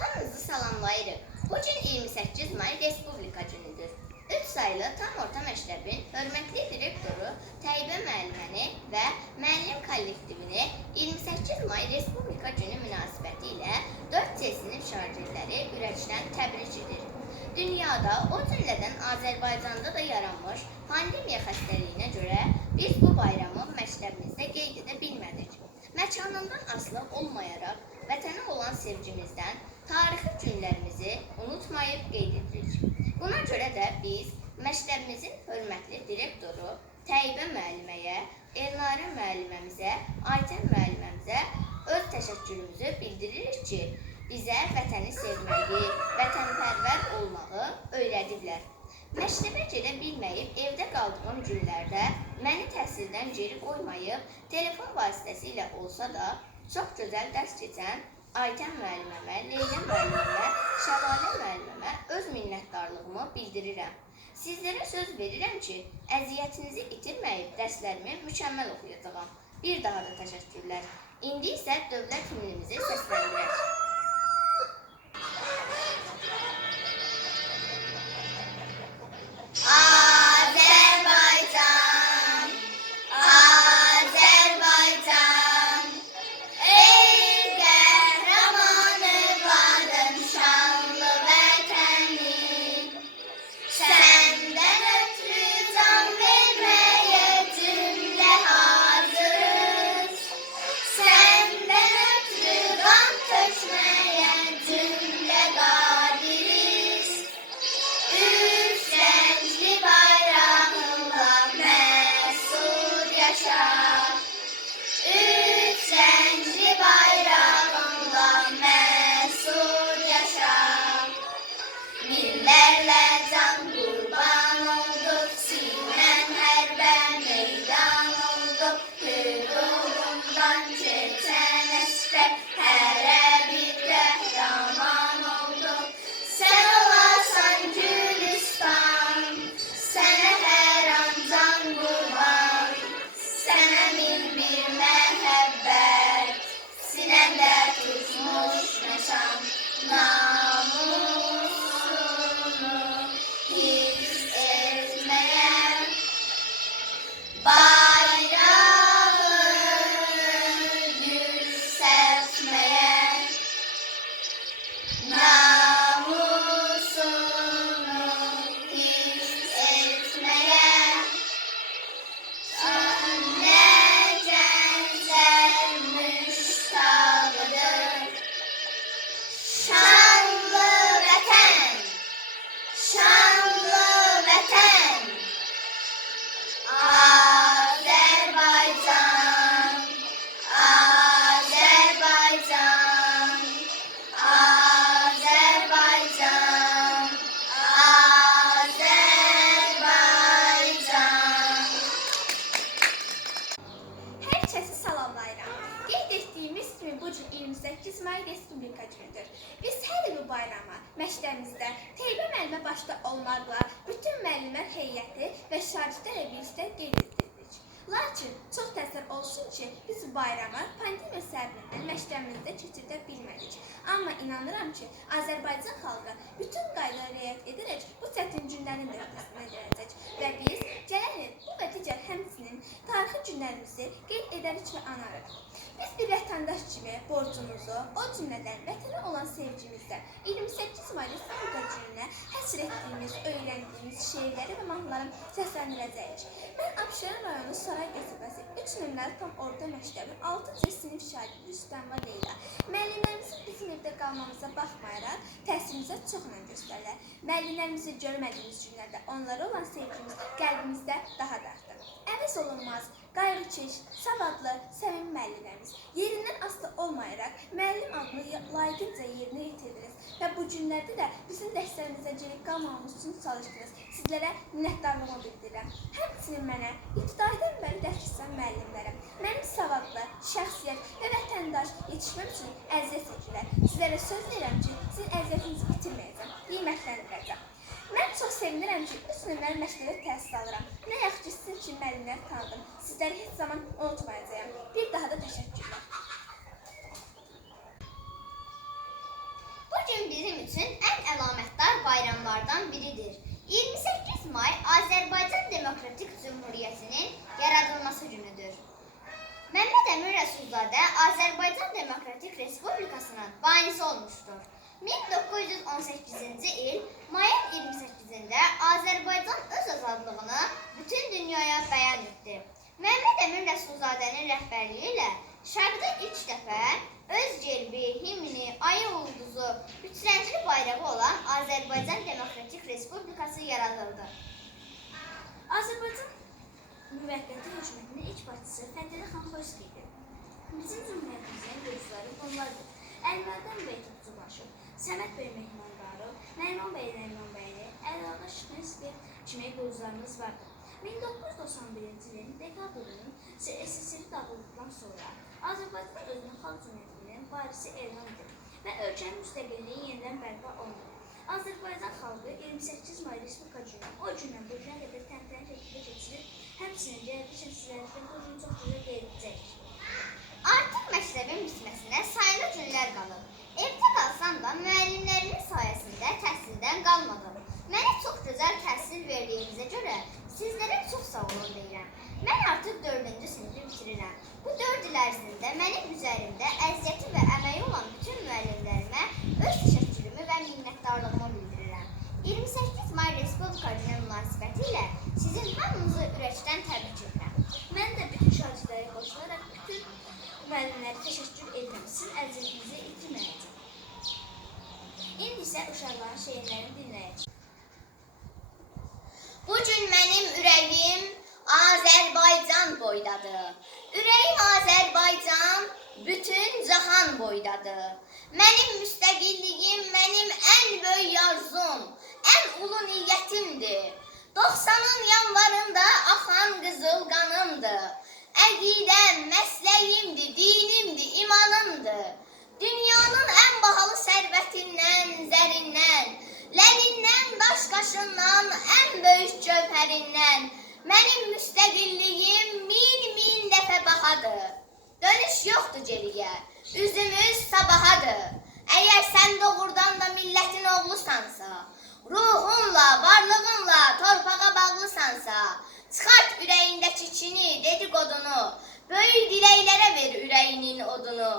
Hamınızı salamlayırıq. Bu gün 28 may Respublika günüdür. 3 sayılı tam orta məktəbin hörmətli direktoru Təyyibə müəlliməni və müəllim kollektivini 28 may Respublika günü münasibəti ilə 4 C sinif şagirdləri ürəkdən təbrik edir. Dünyada, o cümlədən Azərbaycanda da yaranmış pandemiya xəstəliyinə görə biz bu bayramı məktəbimizdə qeyd edə bilmədik. Məkanından asılı olmayaraq vətənə olan sevgimizdən tarixi günlərimizi unutmayıb qeyd edirik. Buna görə də biz məktəbimizin hörmətli direktoru Təyyibə müəlliməyə, Elnarə müəlliməmizə, Aytən müəlliməmizə öz təşəkkürümüzü bildiririk ki, bizə vətəni sevməyi, vətənpərvər olmağı öyrədiblər. Məktəbə gedə bilməyib evdə qaldığım günlərdə məni təhsildən geri qoymayıb, telefon vasitəsilə olsa da çox gözəl dərs keçən Aytən müəlliməmə, Leyla müəllimə, Şəlalə müəllimə öz minnətdarlığımı bildirirəm. Sizlərə söz verirəm ki, əziyyətinizi itirməyib dərslərimi mükəmməl oxuyacağam. Bir daha da təşəkkürlər. İndi isə dövlət himnimizi başda olmaqla bütün müəllimlər heyəti və şagirdlərlə birlikdə etdik. Lakin çox təəssüf olsun ki, biz bayramı pandemiya səbəbindən məktəbimizdə keçirdə bilmədik. Amma inanıram ki, Azərbaycan xalqı bütün qaydalara riayət edərək bu çətin günlərin də öhdəsindən gələcək və biz gələn il bu və digər həmçinin tarixi günlərimizi qeyd edərik və anarıq. Biz bir vətəndaş kimi borcumuzu, o cümlədən vətənə olan sevgimizdə 28 may Respublika gününə həsr etdiyimiz, öyrəndiyimiz şeirləri və mahnıları səsləndirəcəyik. Mən Abşeron rayonu Saray qəsəbəsi 3 nömrəli tam orta məktəbin 6-cı sinif şagirdi Rüstəmva Leyla. Müəllimlərimizin bizim evdə qalmamıza baxmayaraq təhsilimizə çox önəm göstərirlər. Müəllimlərimizi görmədiyimiz günlərdə onlara olan sevgimiz qəlbimizdə daha da artdı. Əvəz olunmaz, qayğıkeş, savadlı, səmimi müəllimlərimiz yerindən asılı olmayaraq müəllim adını layiqincə yerinə yetirdiniz və bu günlərdə də bizim dərslərimizə geri qalmamamız üçün çalışdınız. Sizlərə minnətdarlığımı bildirirəm. Həmçinin mənə ibtidaidən bəri dərs keçən müəllimlərə, mənim savadlı, şəxsiyyət və vətəndaş yetişməm üçün əziyyət çəkirlər. Sizlərə söz verirəm ki, sizin əziyyətinizi itirməyəcəm, qiymətləndirəcəm. Mən çox sevinirəm ki, üç nömrəli məktəbə təhsil alıram. Nə yaxşı ki, sizin kimi müəllimləri tanıdım. Sizləri heç zaman unutmayacağam. Bir daha da təşəkkürlər. Bu gün bizim üçün ən əlamətdar bayramlardan biridir. 28 may Azərbaycan Demokratik Cümhuriyyətinin yaradılması günüdür. Məmməd Əmin Rəsulzadə Azərbaycan Demokratik Respublikasının banisi olmuşdur. 1918-ci il mayın 28-də Azərbaycan öz azadlığını bütün dünyaya bəyan etdi. Məmməd Əmin Rəsulzadənin rəhbərliyi ilə Şərqdə ilk dəfə öz gerbi, himni, ayı ulduzu, üç rəngli bayrağı olan Azərbaycan Demokratik Respublikası yaradıldı. Azərbaycan müvəqqəti hökumətinin ilk başçısı Fətəli xan Xoyski idi. Bizim cümhuriyyətimizin quruluşları bunlardır. Əlmədən bəy Topçubaşı, Səməd bəy Mehmandarov, Nərman bəy Nərmanbəyli, Əlaqa Şıxınski kimi quruluşlarımız vardır. 1991-ci ilin dekabrının SSR dağıldıqdan sonra Azərbaycan özünün xalq cümhuriyyətinin varisi elan edir və ölkənin müstəqilliyi yenidən bərpa olunur. Azərbaycan xalqı 28 may Respublika günü o gündən bu günə qədər təntənə şəkildə keçirir. Həmçinin gələcək şəxslərin bu günü çox gözəl qeyd edəcək. Artıq məktəbin bitməsinə sayılı günlər qalıb. Qalsam da müəllimlərimin sayəsində təhsildən qalmadım. Mənə çox gözəl təhsil verdiyinizə görə sizlərə çox sağ olun deyirəm. Mən artıq 4-cü sinifi bitirirəm. Bu 4 il ərzində mənim üzərimdə əziyyəti və əməyi olan bütün müəllimlərimə öz təşəkkürümü və minnətdarlığımı bildirirəm. 28 may Respublika günü münasibətilə sizin hamınızı ürəkdən təbrik edirəm. Mən də bütün şagirdlərə qoşularaq bütün müəllimlərə təşəkkür edirəm. Sizin əziyyətinizi itirməyəcəm. İsə uşaqların şeirlərini dinləyəcəm. Bu gün mənim ürəyim Azərbaycan boydadır. Ürəyim Azərbaycan bütün cahan boydadır. Mənim müstəqilliyim mənim ən böyük arzum, ən ulu niyyətimdir. 90-ın yanvarında axan qızıl qanımdır. Əqidəm, məsləyimdir, dinimdir, imanımdır. Dünyanın ən bahalı sərvətindən, zərindən, lənindən, daş qaşından, ən böyük cövhərindən mənim müstəqilliyim min min dəfə bahadır. Dönüş yoxdur geriyə, üzümüz sabahadır. Əgər sən doğrudan da millətin oğlusansa, ruhunla, varlığınla torpağa bağlısansa, çıxart ürəyindəki kini, dediqodunu, böyük diləklərə ver ürəyinin odunu.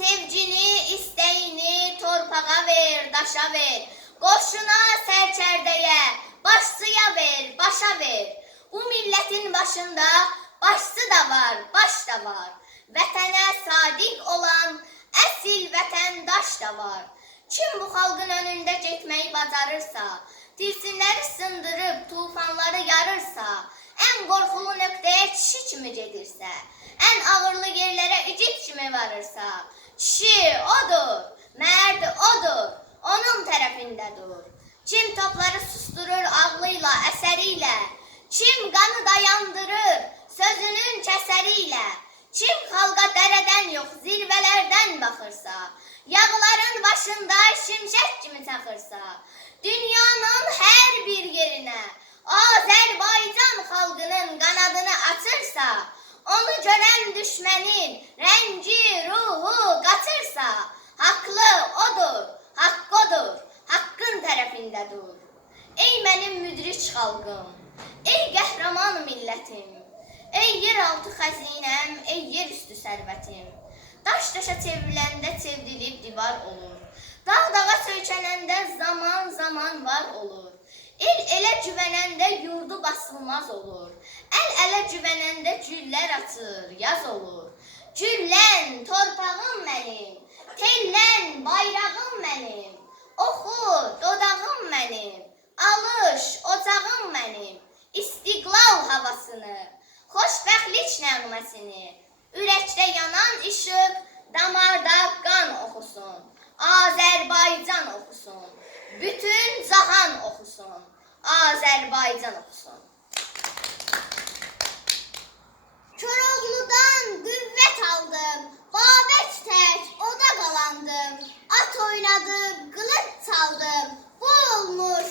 Sevgini, istəyini torpağa ver, daşa ver. Qoşuna, sərkərdəyə, başçıya ver, başa ver. Bu millətin başında başçı da var, baş da var. Vətənə sadiq olan əsil vətəndaş da var. Kim bu xalqın önündə getməyi bacarırsa, tilsimləri sındırıb tufanları yarırsa, ən qorxulu nöqtəyə kişi kimi gedirsə, ən ağırlı yerlərə igid kimi varırsa, kişi odur, mərd odur, onun tərəfində dur. Kim topları susturur ağlıyla, əsəriyle, kim qanı dayandırır sözünün kəsəriyle, kim xalqa dərədən yox zirvələrdən baxırsa, yağların başında şimşək kimi çaxırsa, dünyanın hər bir yerinə onu görən düşmənin rəngi, ruhu qaçırsa, haqlı odur, haqq odur, haqqın tərəfində dur. Ey mənim müdrik xalqım, ey qəhrəman millətim, ey yeraltı xəzinəm, ey yerüstü sərvətim. Daş daşa çevriləndə çevrilib divar olur. Dağ dağa söykənəndə zaman zaman var olur. El elə güvənəndə yurdu basılmaz olur. Əl ələ güvənəndə güllər açır, yaz olur. Güllən torpağım mənim, tellən bayrağım mənim. Oxu dodağım mənim, alış ocağım mənim. İstiqlal havasını, xoşbəxtlik nəğməsini, ürəkdə yanan işıq damarda qan oxusun. Azərbaycan oxusun. Bütün cahan oxusun. Azərbaycan oxusun. Koroğlu'dan qüvvət aldım. Babək tək oda qalandım. At oynadı, qılınc çaldım. Bu olmuş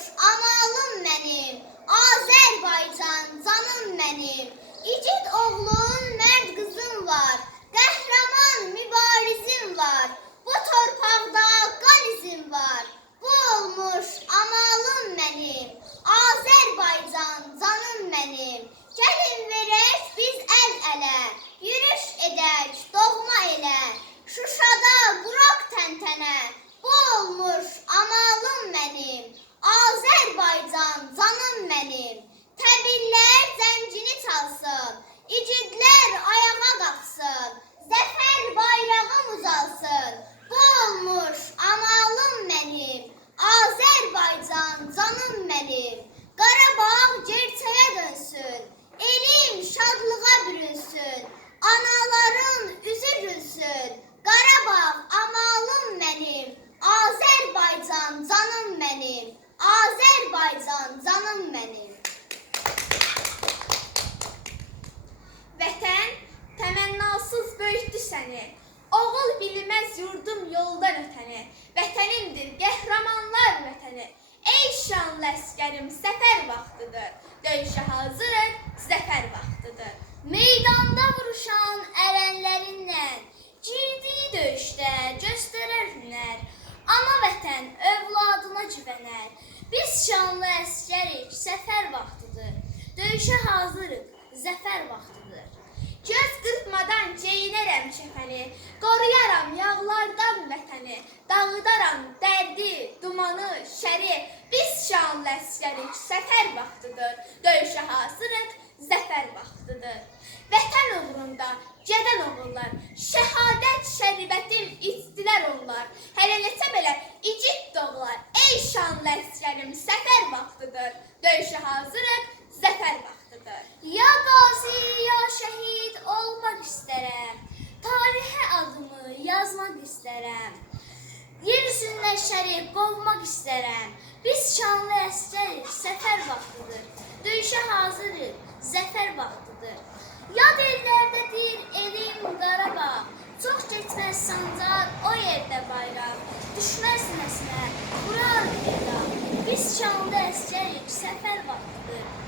Ey şanlı əskərim səfər vaxtıdır. Döyüşə hazırıq, zəfər vaxtıdır. Meydanda vuruşan ərənlərinlə girdiyi döyüşdə göstərər hünər. Ana vətən övladına güvənər. Biz şanlı əskərik, səfər vaxtıdır. Döyüşə hazırıq, zəfər vaxtıdır. Göz qırpmadan geyinərəm kəfəni, qoruyaram yağlardan vətəni, dağıdaram dərdi, dumanı, şəri. Biz şanlı əskərik, səfər vaxtıdır. Döyüşə hazırıq, zəfər vaxtıdır. Vətən uğrunda gedən oğullar, şəhadət şəribətin içdilər onlar. Hələ neçə belə igid doğular. Ey şanlı əskərim, səfər vaxtıdır. Döyüşə hazırıq, zəfər vaxtıdır. Ya qazi, ya şəhid olmaq istərəm. Tarixə adımı yazmaq istərəm. Yer üzündən şərif qovmaq istərəm. Biz şanlı əsgərik, səfər vaxtıdır. Döyüşə hazırıq, zəfər vaxtıdır. Yad ellərdədir elim Qarabağ. Çox keçməz sancaq o yerdə bayraq. Düşməz sinəsinə, vurar qeyda. Biz şanlı əsgərik, səfər vaxtıdır.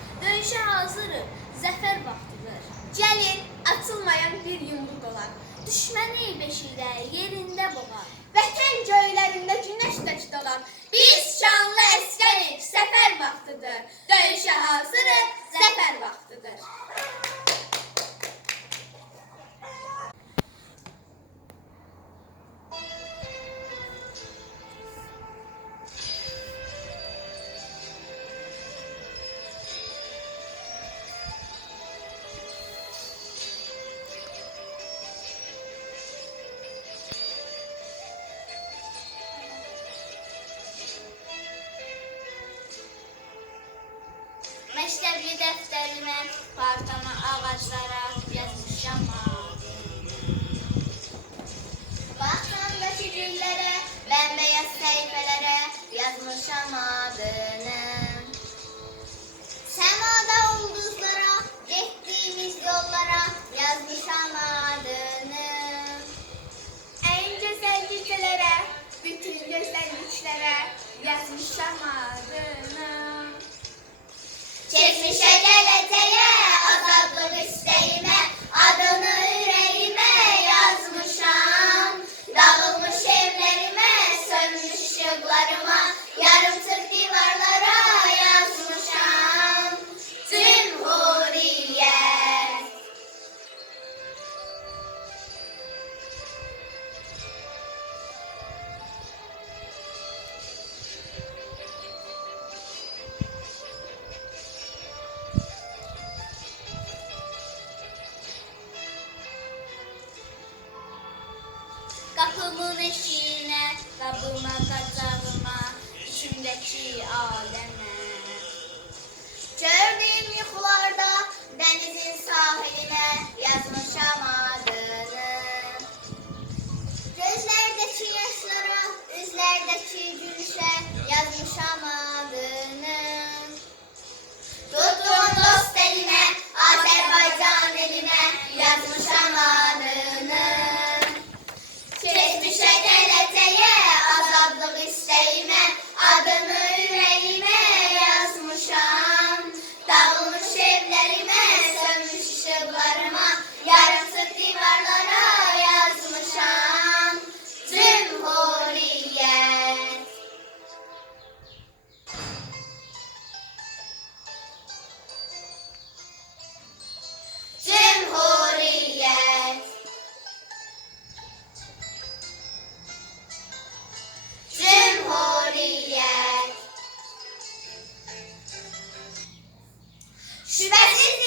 Döyüşə hazırıq, zəfər vaxtıdır. Gəlin, açılmayan bir yumruq olaq. Düşməni beşikdə yerində boğar. Vətən göylərində günəş tək dolan. Biz şanlı əskərik, səfər vaxtıdır. Döyüşə hazırıq, zəfər vaxtıdır. Yazmışam adını. Keçmişə 十八斤